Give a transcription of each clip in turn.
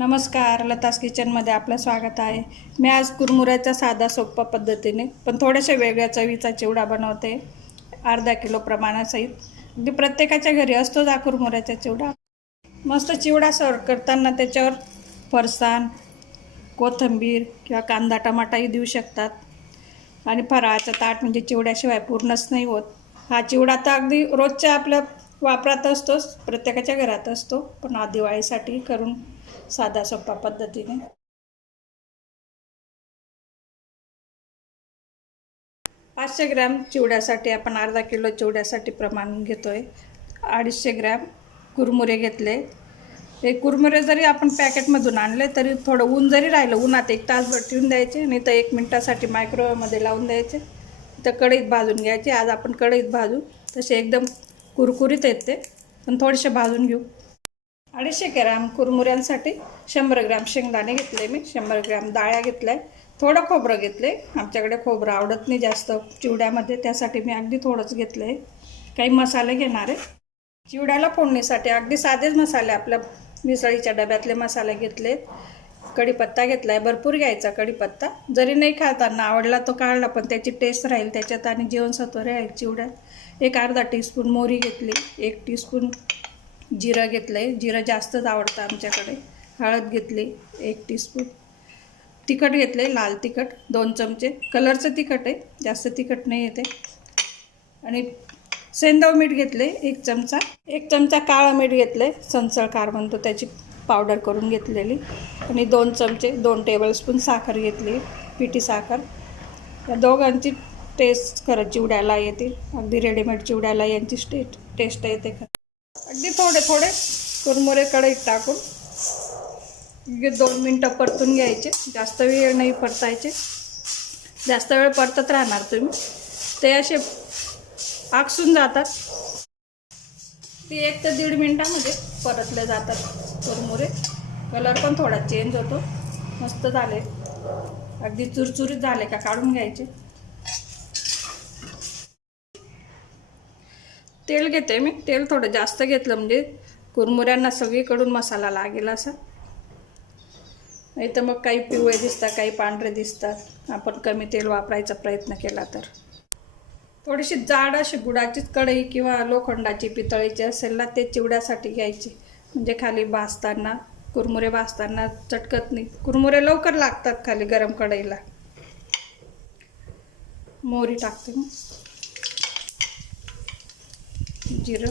नमस्कार, लतास किचनमध्ये आपलं स्वागत आहे. मी आज कुरमुऱ्याच्या साधा सोप्पा पद्धतीने पण थोड्याशा वेगळ्या चवीचा चिवडा बनवते. अर्धा किलो प्रमाणासहित. अगदी प्रत्येकाच्या घरी असतोच हा कुरमुऱ्याचा चिवडा. मस्त चिवडा सर्व करताना त्याच्यावर फरसाण, कोथिंबीर किंवा कांदा टमाटाही देऊ शकतात. आणि फराळाचं ताट म्हणजे चिवड्याशिवाय पूर्णच नाही होत. हा चिवडा तर अगदी रोजच्या आपल्या वापरात असतोच, प्रत्येकाच्या घरात असतो. पण हा दिवाळीसाठी करून साधा सोपा पद्धतीने 500 ग्रॅम चिवड्यासाठी आपण अर्धा किलो चिवड्यासाठी प्रमाण घेतोय. 250 ग्रॅम कुरमुरे घेतले. हे कुरमुरे जरी आपण पॅकेटमधून आणले तरी थोडं ऊन जरी राहिलं, उन्हात 1 तासभर ठेवून द्यायचे, नाही तर 1 मिनिटासाठी मायक्रोवेव्हमध्ये लावून द्यायचे. तर कढईत भाजून घ्यायचे. आज आपण कढईत भाजू. तसे एकदम कुरकुरीत आहेत ते, पण थोडेसे भाजून घेऊ. 250 ग्रॅम कुरमुऱ्यांसाठी 100 ग्रॅम शेंगदाणे घेतले मी, 100 ग्रॅम डाळ्या घेतल्या, थोडं खोबरं घेतले. आमच्याकडे खोबरं आवडत नाही जास्त चिवड्यामध्ये, त्यासाठी मी अगदी थोडंच घेतलं आहे. काही मसाले घेणार आहे. चिवड्याला फोडणीसाठी अगदी साधेच मसाले, आपल्या मिसळीच्या डब्यातले मसाले घेतले. कढीपत्ता घेतला आहे, भरपूर घ्यायचा कढीपत्ता. जरी नाही खाताना आवडला तो काढला, पण त्याची टेस्ट राहील त्याच्यात आणि जीवनसत्व राहील चिवड्यात. एक अर्धा टीस्पून मोहरी घेतली, 1 टीस्पून जिरं घेतलं आहे, जिरं जास्तच आवडतं आमच्याकडे. हळद घेतली 1 टीस्पून. तिखट घेतले, लाल तिखट 2 चमचे, कलरचं तिखट आहे, जास्त तिखट नाही येते. आणि सेंधव मीठ घेतले 1 चमचा. 1 चमचा काळं मीठ घेतले, संचळकार म्हणतो त्याची पावडर करून घेतलेली. आणि 2 चमचे 2 टेबलस्पून साखर घेतली, पिठी साखर. या दोघांची टेस्ट खरं चिवड्याला येते, अगदी रेडीमेड चिवड्याला यांची टेस्ट येते खरं. अगदी थोडे थोडे कुरमुरे कढईत टाकून 2 मिनटं परतून घ्यायचे. जास्त वेळ नाही परतायचे, जास्त वेळ परतत राहणार तुम्ही, ते असे आकसून जातात. ती 1 ते 1.5 मिनटामध्ये परतले जातात कुरमुरे. कलर पण थोडा चेंज होतो. मस्त झाले, अगदी चुरचुरीत झाले का काढून घ्यायचे. तेल घेते मी, तेल थोडं जास्त घेतलं म्हणजे कुरमुऱ्यांना सगळीकडून मसाला लागेल असा. नाही तर मग काही पिवळे दिसतात, काही पांढरे दिसतात. आपण कमी तेल वापरायचा प्रयत्न केला तर. थोडीशी जाड अशी बुडाचीच कढई किंवा लोखंडाची पितळीची असेल ना, ते चिवड्यासाठी घ्यायची, म्हणजे खाली भाजताना कुरमुरे भाजताना चटकत नाही. कुरमुरे लवकर लागतात खाली गरम कढईला. मोहरी टाकते मग, जिरं,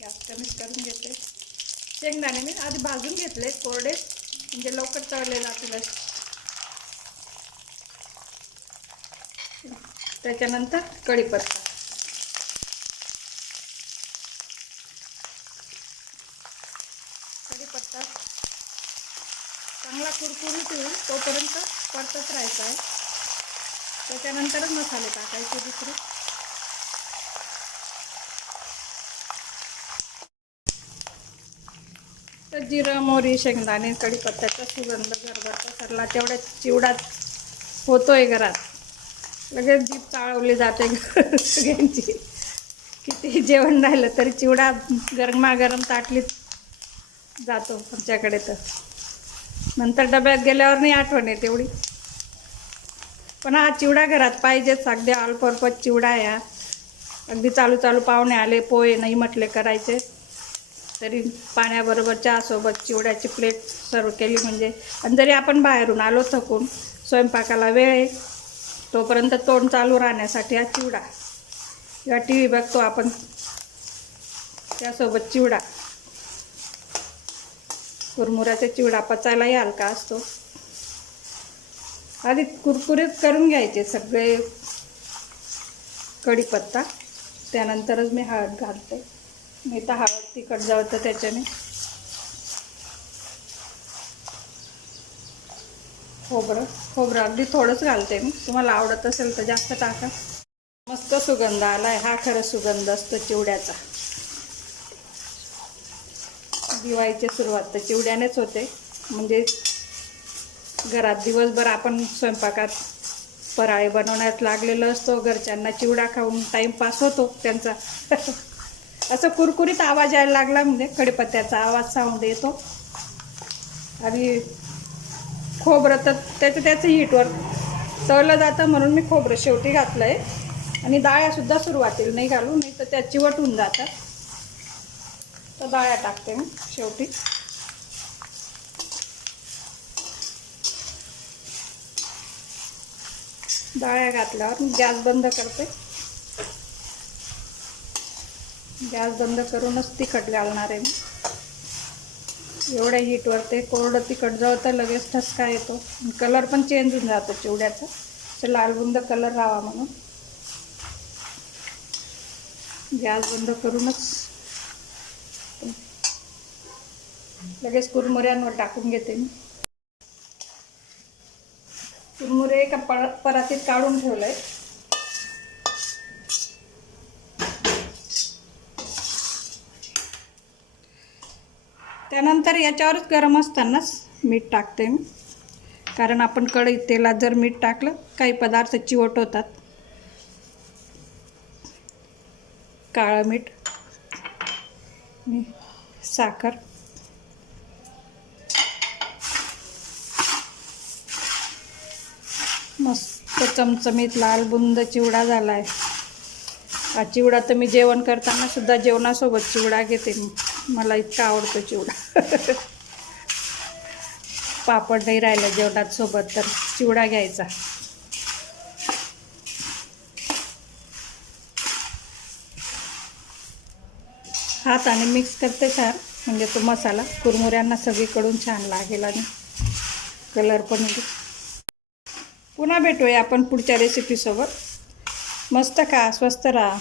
गॅस कमीच करून घेते. शेंगदाणे मी आधी भाजून घेतले कोरडे, म्हणजे लवकर तळले जातील. त्याच्यानंतर कढीपत्ता, कढीपत्ता चांगला कुरकुरीत होईल तोपर्यंत परतत राहायचा आहे. त्याच्यानंतरच मसाले टाकायचे दुसरे. तर जिरं, मोहरी, शेंगदाणे, कढीपत्त्याचा सुगंध घरभर पसरला तेवढ्या चिवडात होतोय घरात. लगेच जीभ चाळवली जाते सगळ्यांची. किती जेवण राहिलं तरी चिवडा गरमागरम ताटलीत जातो आमच्याकडे. तर नंतर डब्यात गेल्यावर नाही आठवण येते एवढी. पण हा चिवडा घरात पाहिजेच. अगदी ऑल पर्पज चिवडा आहे हा. अगदी चालू चालू पाहुणे आले, पोहे नाही म्हटले करायचे तरी पाण्याबरोबर चहासोबत चिवड्याची प्लेट सर्व केली म्हणजे. आणि जरी आपण बाहेरून आलो थकून, स्वयंपाकाला वेळ आहे, तोपर्यंत तोंड चालू राहण्यासाठी हा चिवडा. किंवा टी व्ही बघतो आपण, त्यासोबत चिवडा. कुरमुऱ्याचा चिवडा पचायलाही हलका असतो. आधी कुरकुरीत करून घ्यायचे सगळे कढीपत्ता, त्यानंतरच मी हळद घालते. नाही तर हळद तिखट जळतं त्याच्याने. खोबरं अगदी थोडंच घालते मी, तुम्हाला आवडत असेल तर जास्त टाका. मस्त सुगंध आलाय, हा खरं सुगंध असतो चिवड्याचा. दिवाळीची सुरुवात तर चिवड्यानेच होते. म्हणजे घरात दिवसभर आपण स्वयंपाकात फराळी बनवण्यात लागलेलो असतो. घरच्यांना चिवडा खाऊन टाईमपास होतो त्यांचा. असं कुरकुरीत आवाज यायला लागला म्हणजे कढीपत्त्याचा आवाज साऊंड येतो. आणि खोबरं तर त्याचं हीटवर तळलं जातं म्हणून मी खोबरं शेवटी घातलं आहे. आणि डाळ्यासुद्धा सुरुवातीला नाही घालू, नाही तर त्या चिवटून जातात. तर डाळ्या टाकते मी शेवटी. डाळ्या घातल्यावर गॅस बंद करते. गॅस बंद करूनच तिखट घालणार आहे मी. एवढ्या हीटवर ते कोरडं तिखट जळतं, लगेच ठसका येतो. कलर पण चेंज होऊन जातो चिवड्याचा, तर लालबुंद कलर राहावा म्हणून गॅस बंद करूनच लगेच कुरमुऱ्यांवर टाकून घेते मी. कुरमुरे एका परातीत काढून ठेवलंय. त्यानंतर याच्यावरच गरम असतानाच मीठ टाकते मी, कारण आपण कढईत तेलात जर मीठ टाकलं काही पदार्थ चिवट होतात. काळं मीठ, साखर, मस्त चमचमीत लालबुंद चिवडा झाला आहे. हा चिवडा तर मी जेवण करताना सुद्धा जेवणासोबत चिवडा घेते मी. मला इतका आवडतो चिवडा. पापड नाही राहिला जेवणात सोबत तर चिवडा घ्यायचा. हाताने मिक्स करते छान, म्हणजे तो मसाला कुरमुऱ्यांना सगळीकडून छान लागेल आणि कलर पण येईल. पुन्हा भेटूया आपण पुढच्या रेसिपीसोबत. मस्त खा, स्वस्त राहा.